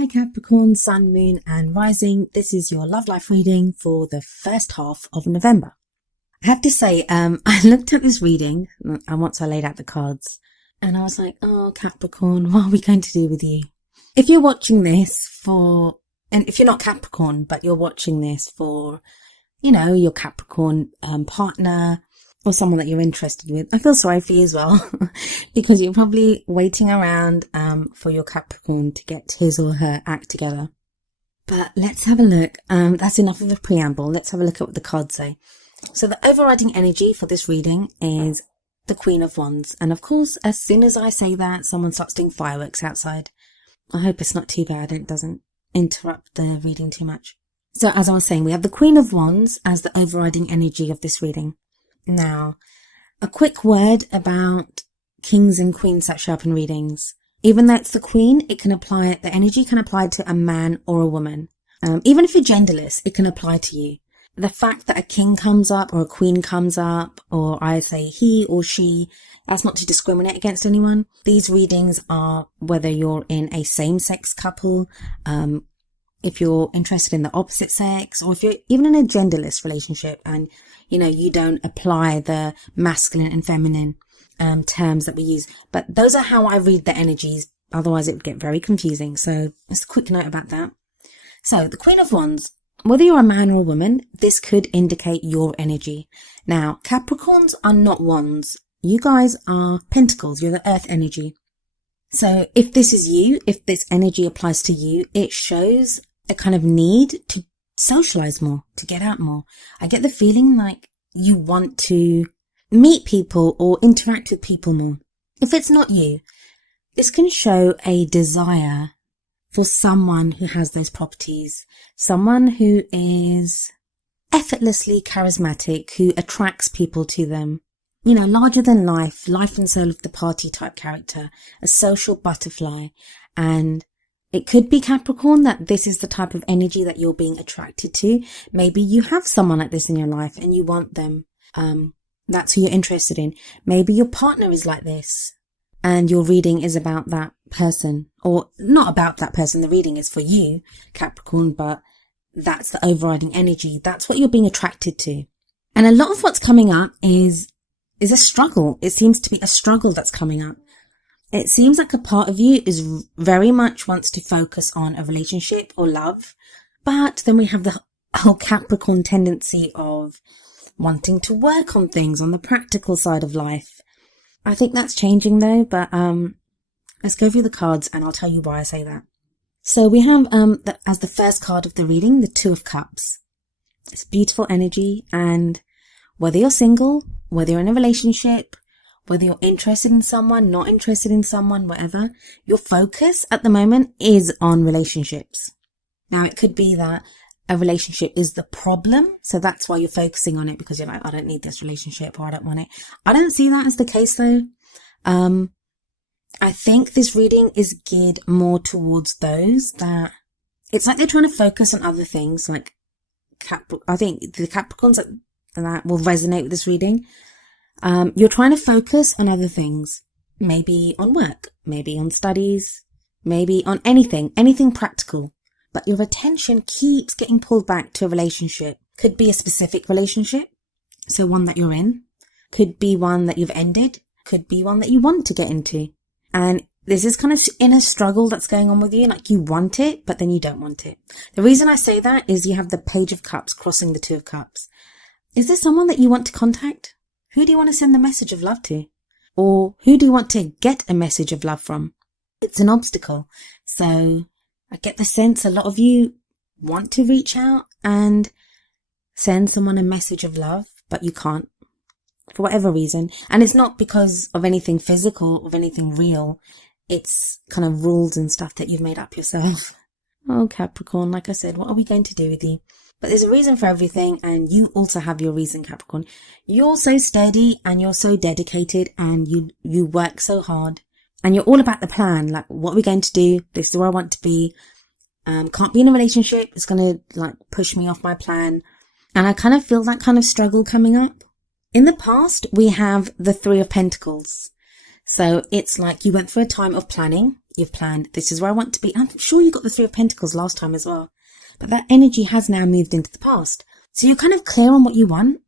Hi Capricorn, Sun, Moon and Rising. This is your love life reading for the first half of November. I have to say, I looked at this reading and once I laid out the cards and I was like, oh Capricorn, what are we going to do with you? If you're watching this and if you're not Capricorn, but you're watching this for, your Capricorn partner or someone that you're interested with, I feel sorry for you as well because you're probably waiting around for your Capricorn to get his or her act together. But let's have a look. That's enough of a preamble. Let's have a look at what the cards say. So the overriding energy for this reading is the Queen of Wands. And of course, as soon as I say that, someone starts doing fireworks outside. I hope it's not too bad and it doesn't interrupt the reading too much. So as I was saying, we have the Queen of Wands as the overriding energy of this reading. Now, a quick word about kings and queens that show up in readings. Even though it's the queen, the energy can apply to a man or a woman. Even if you're genderless, it can apply to you. The fact that a king comes up or a queen comes up, or I say he or she, that's not to discriminate against anyone. These readings are whether you're in a same-sex couple, if you're interested in the opposite sex, or if you're even in a genderless relationship and, you don't apply the masculine and feminine terms that we use. But those are how I read the energies. Otherwise, it would get very confusing. So just a quick note about that. So the Queen of Wands, whether you're a man or a woman, this could indicate your energy. Now, Capricorns are not wands. You guys are pentacles. You're the earth energy. So if this is you, if this energy applies to you, it shows a kind of need to socialize more, to get out more. I get the feeling like you want to meet people or interact with people more. If it's not you, this can show a desire for someone who has those properties, someone who is effortlessly charismatic, who attracts people to them. Larger than life and soul of the party type character, a social butterfly. And it could be Capricorn that this is the type of energy that you're being attracted to. Maybe you have someone like this in your life and you want them. That's who you're interested in. Maybe your partner is like this and your reading is about that person, or not about that person. The reading is for you, Capricorn, but that's the overriding energy. That's what you're being attracted to. And a lot of what's coming up is a struggle. It seems to be a struggle that's coming up. It seems like a part of you is very much wants to focus on a relationship or love. But then we have the whole Capricorn tendency of wanting to work on things on the practical side of life. I think that's changing though, but let's go through the cards and I'll tell you why I say that. So we have as the first card of the reading, the Two of Cups. It's beautiful energy, and whether you're single, whether you're in a relationship, whether you're interested in someone, not interested in someone, whatever, your focus at the moment is on relationships. Now, it could be that a relationship is the problem, so that's why you're focusing on it, because you're like, I don't need this relationship, or I don't want it. I don't see that as the case though. I think this reading is geared more towards those that it's like they're trying to focus on other things, like I think the Capricorns that will resonate with this reading. You're trying to focus on other things, maybe on work, maybe on studies, maybe on anything practical, but your attention keeps getting pulled back to a relationship. Could be a specific relationship, so one that you're in, could be one that you've ended, could be one that you want to get into. And this is kind of inner struggle that's going on with you, like you want it, but then you don't want it. The reason I say that is you have the Page of Cups crossing the Two of Cups. Is there someone that you want to contact? Who do you want to send the message of love to? Or who do you want to get a message of love from? It's an obstacle. So I get the sense a lot of you want to reach out and send someone a message of love, but you can't for whatever reason. And it's not because of anything physical, of anything real. It's kind of rules and stuff that you've made up yourself. Oh, Capricorn, like I said, what are we going to do with you? But there's a reason for everything, and you also have your reason, Capricorn. You're so steady and you're so dedicated and you work so hard and you're all about the plan. Like, what are we going to do? This is where I want to be. Can't be in a relationship. It's going to push me off my plan. And I kind of feel that kind of struggle coming up. In the past, we have the Three of Pentacles. So it's like you went through a time of planning. you've planned. This is where I want to be. I'm sure you got the Three of Pentacles last time as well. But that energy has now moved into the past. So you're kind of clear on what you want.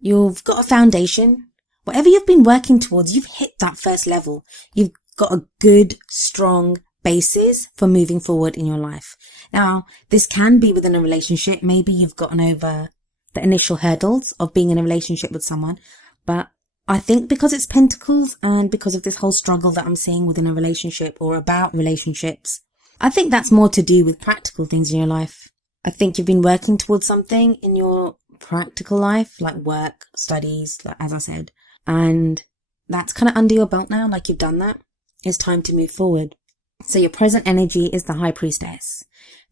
You've got a foundation. Whatever you've been working towards, you've hit that first level. You've got a good, strong basis for moving forward in your life. Now, this can be within a relationship. Maybe you've gotten over the initial hurdles of being in a relationship with someone. But I think because it's Pentacles and because of this whole struggle that I'm seeing within a relationship or about relationships, I think that's more to do with practical things in your life. I think you've been working towards something in your practical life, like work, studies, like as I said, and that's kind of under your belt now, like you've done that. It's time to move forward. So your present energy is the High Priestess.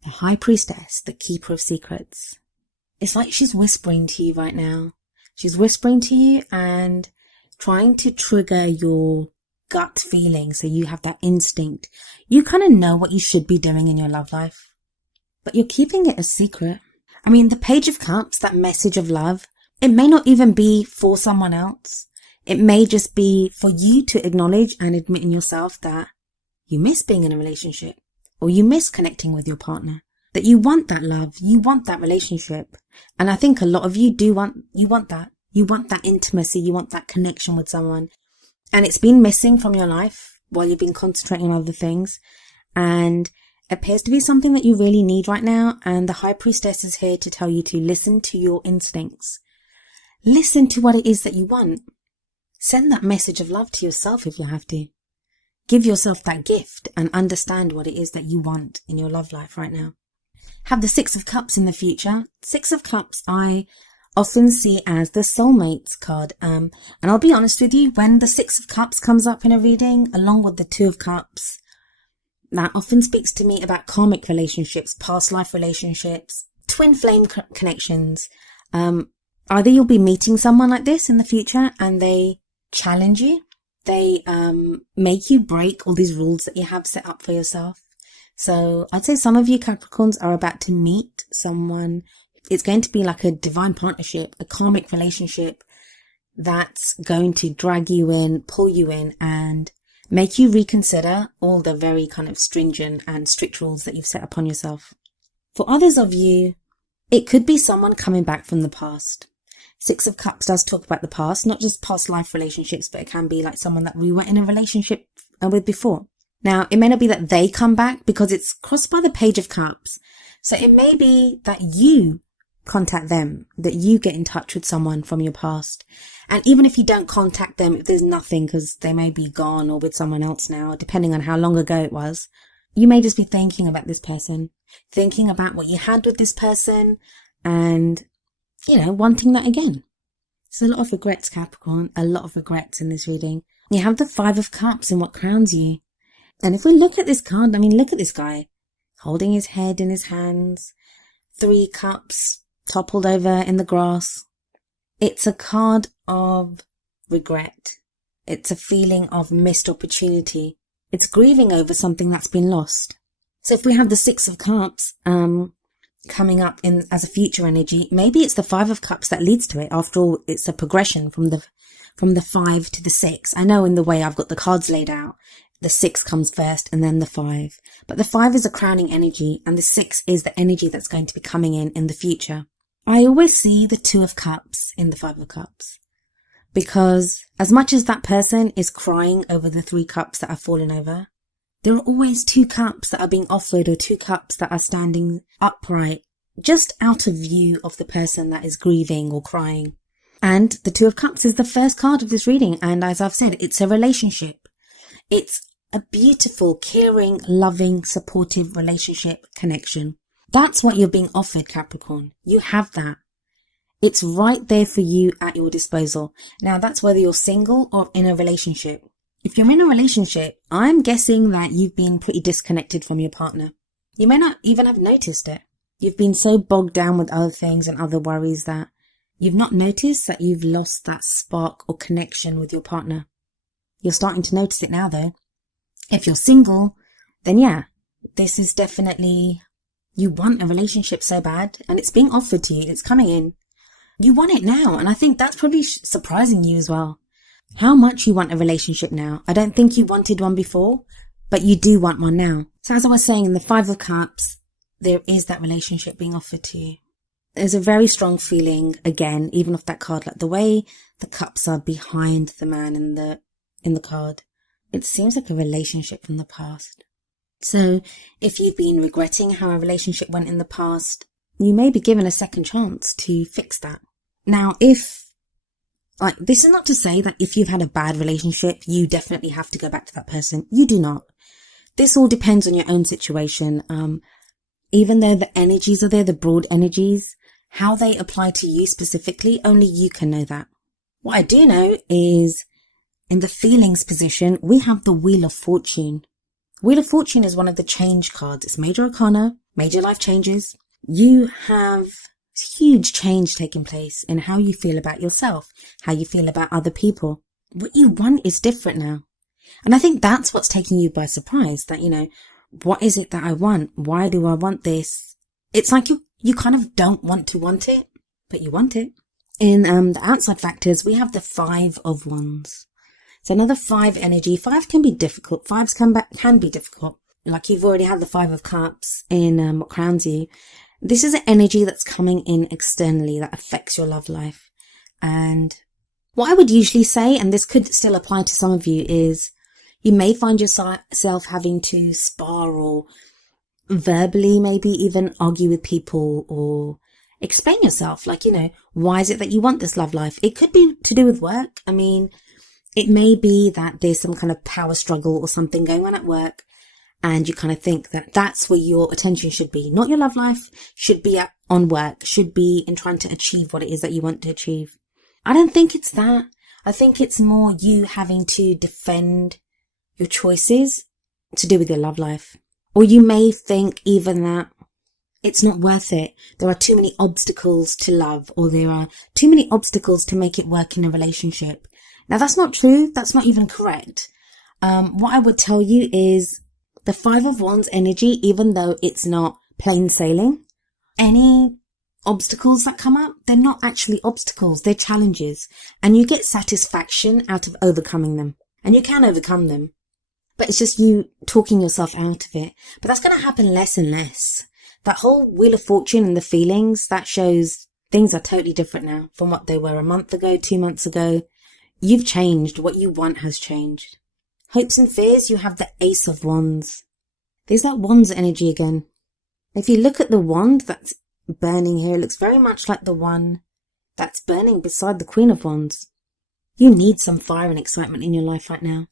The High Priestess, the Keeper of Secrets. It's like she's whispering to you right now. She's whispering to you and trying to trigger your gut feeling, so you have that instinct. You kind of know what you should be doing in your love life, but you're keeping it a secret. I mean, the Page of Cups, that message of love, it may not even be for someone else. It may just be for you to acknowledge and admit in yourself that you miss being in a relationship, or you miss connecting with your partner, that you want that love, you want that relationship. And I think a lot of you want that. You want that intimacy, you want that connection with someone. And it's been missing from your life while you've been concentrating on other things. And it appears to be something that you really need right now. And the High Priestess is here to tell you to listen to your instincts. Listen to what it is that you want. Send that message of love to yourself if you have to. Give yourself that gift and understand what it is that you want in your love life right now. Have the Six of Cups in the future. Six of Cups I often see as the soulmates card. And I'll be honest with you, when the Six of Cups comes up in a reading, along with the Two of Cups, that often speaks to me about karmic relationships, past life relationships, twin flame connections. Either you'll be meeting someone like this in the future and they challenge you. They make you break all these rules that you have set up for yourself. So I'd say some of you Capricorns are about to meet someone. It's going to be like a divine partnership, a karmic relationship that's going to drag you in, pull you in, and make you reconsider all the very kind of stringent and strict rules that you've set upon yourself. For others of you, it could be someone coming back from the past. Six of Cups does talk about the past, not just past life relationships, but it can be like someone that we were in a relationship with before. Now, it may not be that they come back because it's crossed by the Page of Cups. So it may be that you contact them, that you get in touch with someone from your past. And even if you don't contact them, if there's nothing because they may be gone or with someone else now, depending on how long ago it was, you may just be thinking about this person, thinking about what you had with this person and, wanting that again. There's a lot of regrets, Capricorn, a lot of regrets in this reading. You have the Five of Cups in what crowns you. And if we look at this card, look at this guy holding his head in his hands, 3 cups toppled over in the grass. It's a card of regret. It's a feeling of missed opportunity. It's grieving over something that's been lost. So if we have the Six of Cups coming up in as a future energy, maybe it's the Five of Cups that leads to it. After all, it's a progression from the 5 to the 6. I know in the way I've got the cards laid out, the 6 comes first and then the 5. But the 5 is a crowning energy and the 6 is the energy that's going to be coming in the future. I always see the Two of Cups in the Five of Cups. Because as much as that person is crying over the 3 cups that have fallen over, there are always 2 cups that are being offered or 2 cups that are standing upright, just out of view of the person that is grieving or crying. And the Two of Cups is the first card of this reading. And as I've said, it's a relationship. It's a beautiful, caring, loving, supportive relationship connection. That's what you're being offered, Capricorn. You have that. It's right there for you at your disposal. Now, that's whether you're single or in a relationship. If you're in a relationship, I'm guessing that you've been pretty disconnected from your partner. You may not even have noticed it. You've been so bogged down with other things and other worries that you've not noticed that you've lost that spark or connection with your partner. You're starting to notice it now, though. If you're single, then yeah, this is definitely, you want a relationship so bad and it's being offered to you. It's coming in. You want it now. And I think that's probably surprising you as well. How much you want a relationship now. I don't think you wanted one before, but you do want one now. So as I was saying, in the Five of Cups, there is that relationship being offered to you. There's a very strong feeling, again, even off that card, like the way the cups are behind the man in the card. It seems like a relationship from the past. So if you've been regretting how a relationship went in the past, you may be given a second chance to fix that. Now, this is not to say that if you've had a bad relationship, you definitely have to go back to that person. You do not. This all depends on your own situation. Even though the energies are there, the broad energies, how they apply to you specifically, only you can know that. What I do know is in the feelings position, we have the Wheel of Fortune. Wheel of Fortune is one of the change cards. It's major arcana, major life changes. You have huge change taking place in how you feel about yourself, how you feel about other people. What you want is different now. And I think that's what's taking you by surprise, that, what is it that I want? Why do I want this? It's like you kind of don't want to want it, but you want it. In the outside factors, we have the Five of Wands. So another 5 energy. 5 can be difficult. 5s can be difficult. Like you've already had the 5 of Cups in what crowns you. This is an energy that's coming in externally that affects your love life. And what I would usually say, and this could still apply to some of you, is you may find yourself having to spar or verbally maybe even argue with people or explain yourself. Like, why is it that you want this love life? It could be to do with work. I mean, it may be that there's some kind of power struggle or something going on at work, and you kind of think that that's where your attention should be. Not your love life, should be on work, should be in trying to achieve what it is that you want to achieve. I don't think it's that. I think it's more you having to defend your choices to do with your love life. Or you may think even that it's not worth it. There are too many obstacles to love, or there are too many obstacles to make it work in a relationship. Now, that's not true. That's not even correct. What I would tell you is the 5 of Wands energy, even though it's not plain sailing, any obstacles that come up, they're not actually obstacles. They're challenges. And you get satisfaction out of overcoming them. And you can overcome them. But it's just you talking yourself out of it. But that's going to happen less and less. That whole Wheel of Fortune and the feelings, that shows things are totally different now from what they were a month ago, 2 months ago. You've changed. What you want has changed. Hopes and fears, you have the Ace of Wands. There's that Wands energy again. If you look at the wand that's burning here, it looks very much like the one that's burning beside the Queen of Wands. You need some fire and excitement in your life right now.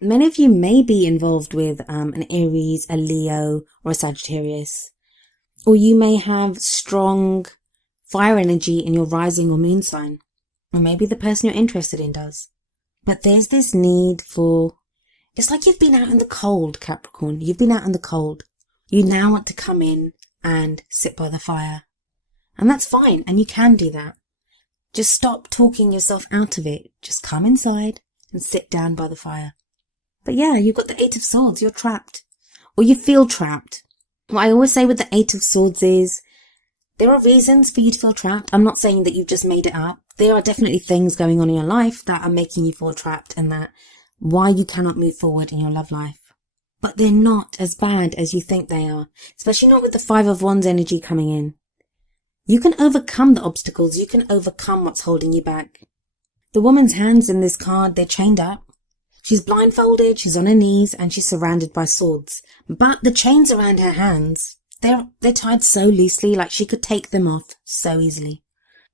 Many of you may be involved with an Aries, a Leo, or a Sagittarius. Or you may have strong fire energy in your rising or moon sign. Or maybe the person you're interested in does. But there's this need for... It's like you've been out in the cold, Capricorn. You've been out in the cold. You now want to come in and sit by the fire. And that's fine. And you can do that. Just stop talking yourself out of it. Just come inside and sit down by the fire. But yeah, you've got the 8 of Swords. You're trapped. Or you feel trapped. What I always say with the 8 of Swords is there are reasons for you to feel trapped. I'm not saying that you've just made it up. There are definitely things going on in your life that are making you feel trapped and that why you cannot move forward in your love life. But they're not as bad as you think they are, especially not with the 5 of Wands energy coming in. You can overcome the obstacles. You can overcome what's holding you back. The woman's hands in this card, they're chained up. She's blindfolded, she's on her knees, and she's surrounded by swords. But the chains around her hands, they're tied so loosely, like she could take them off so easily.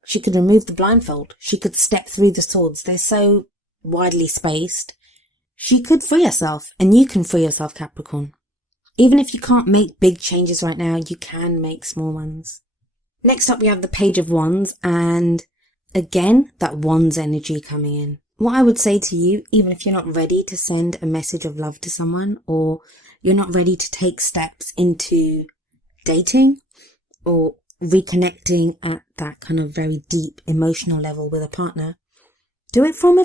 She could remove the blindfold. She could step through the swords. They're so widely spaced. She could free herself, and you can free yourself, Capricorn. Even if you can't make big changes right now, you can make small ones. Next up, we have the Page of Wands, and again, that Wands energy coming in. What I would say to you, even if you're not ready to send a message of love to someone, or you're not ready to take steps into dating or reconnecting at that kind of very deep emotional level with a partner, do it from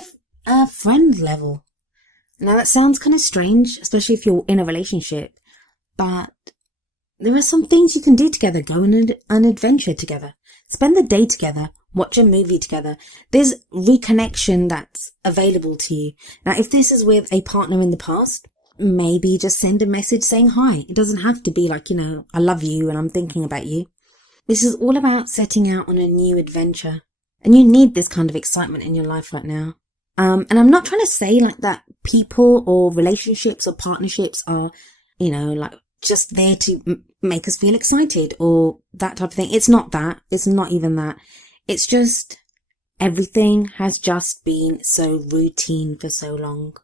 a friend level. Now that sounds kind of strange, especially if you're in a relationship, but there are some things you can do together. Go on an adventure together. Spend the day together. Watch a movie together. There's reconnection that's available to you. Now, if this is with a partner in the past, maybe just send a message saying hi. It doesn't have to be like, I love you and I'm thinking about you. This is all about setting out on a new adventure. And you need this kind of excitement in your life right now. And I'm not trying to say like that people or relationships or partnerships are, like just there to make us feel excited or that type of thing. It's not that. It's not even that. It's just everything has just been so routine for so long.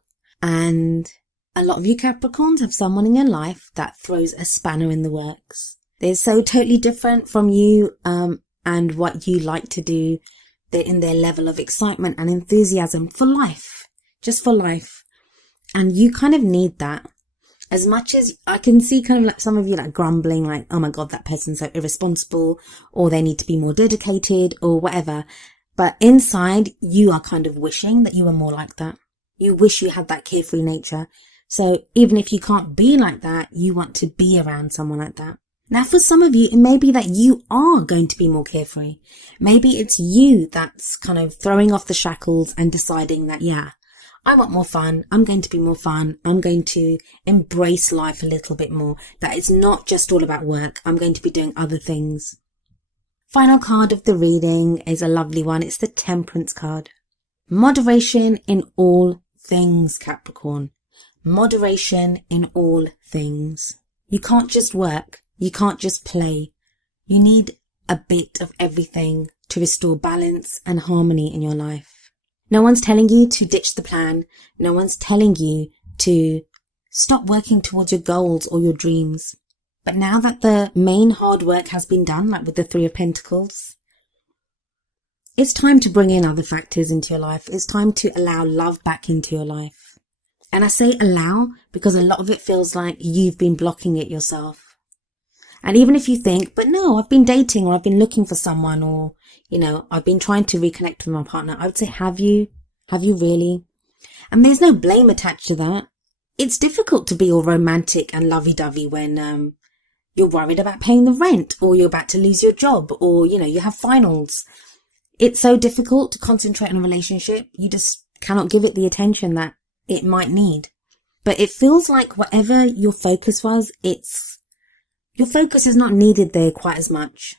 And a lot of you Capricorns have someone in your life that throws a spanner in the works. They're so totally different from you and what you like to do. They're in their level of excitement and enthusiasm for life, just for life. And you kind of need that. As much as I can see kind of like some of you like grumbling like, oh my God, that person's so irresponsible, or they need to be more dedicated or whatever. But inside you are kind of wishing that you were more like that. You wish you had that carefree nature. So even if you can't be like that, you want to be around someone like that. Now, for some of you, it may be that you are going to be more carefree. Maybe it's you that's kind of throwing off the shackles and deciding that, yeah, I want more fun. I'm going to be more fun. I'm going to embrace life a little bit more. That it's not just all about work. I'm going to be doing other things. Final card of the reading is a lovely one. It's the Temperance card. Moderation in all things, Capricorn. Moderation in all things. You can't just work. You can't just play. You need a bit of everything to restore balance and harmony in your life. No one's telling you to ditch the plan. No one's telling you to stop working towards your goals or your dreams. But now that the main hard work has been done, like with the Three of Pentacles, it's time to bring in other factors into your life. It's time to allow love back into your life. And I say allow because a lot of it feels like you've been blocking it yourself. And even if you think, but no, I've been dating or I've been looking for someone or, I've been trying to reconnect with my partner. I would say, have you? Have you really? And there's no blame attached to that. It's difficult to be all romantic and lovey-dovey when you're worried about paying the rent or you're about to lose your job or, you have finals. It's so difficult to concentrate on a relationship. You just cannot give it the attention that it might need. But it feels like whatever your focus was, your focus is not needed there quite as much.